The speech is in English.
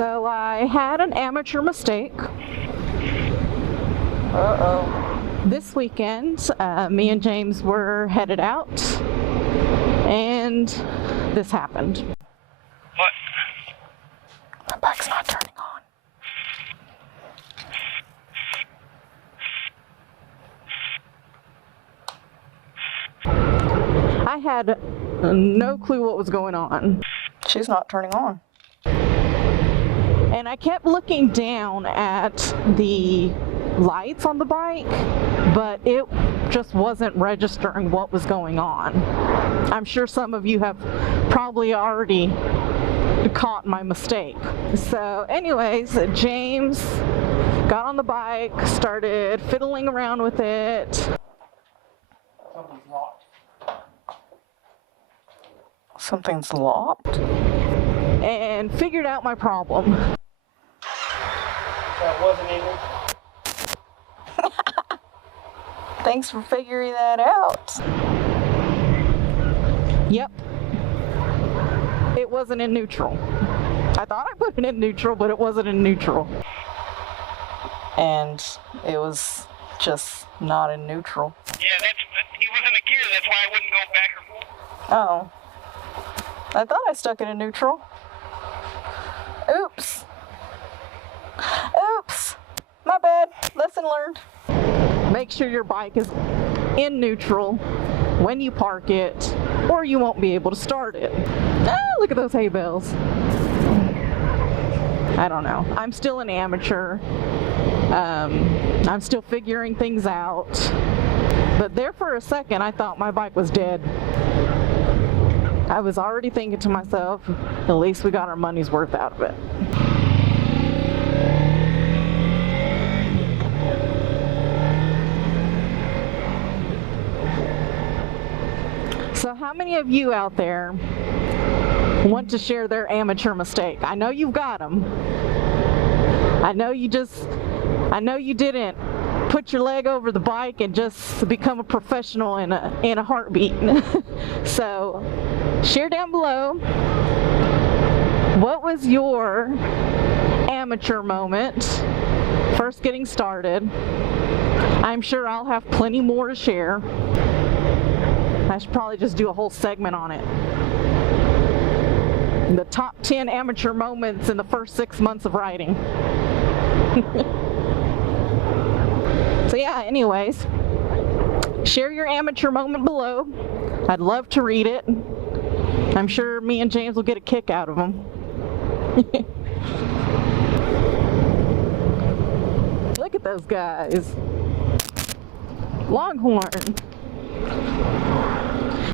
So I had an amateur mistake. This weekend, me and James were headed out, and this happened. What? My bike's not turning on. I had no clue what was going on. She's not turning on. And I kept looking down at the lights on the bike, but it just wasn't registering what was going on. I'm sure some of you have probably already caught my mistake. So anyways, James got on the bike, started fiddling around with it. Something's locked. Something's locked? And figured out my problem. That wasn't in it. Thanks for figuring that out. Yep. It wasn't in neutral. I thought I put it in neutral, but it wasn't in neutral. And it was just not in neutral. Yeah, he was in the gear. That's why I wouldn't go back or forth. Oh. I thought I stuck it in neutral. Oops. Oops. My bad. Lesson learned. Make sure your bike is in neutral when you park it, or you won't be able to start it. Ah, look at those hay bales. I don't know. I'm still an amateur. I'm still figuring things out. But there for a second, I thought my bike was dead. I was already thinking to myself, at least we got our money's worth out of it. So how many of you out there want to share their amateur mistake? I know you've got them. I know you didn't put your leg over the bike and just become a professional in a heartbeat. So share down below, what was your amateur moment first getting started? I'm sure I'll have plenty more to share. I should probably just do a whole segment on it. The top 10 amateur moments in the first 6 months of riding. So yeah, anyways, share your amateur moment below. I'd love to read it. I'm sure me and James will get a kick out of them. Look at those guys. Longhorn.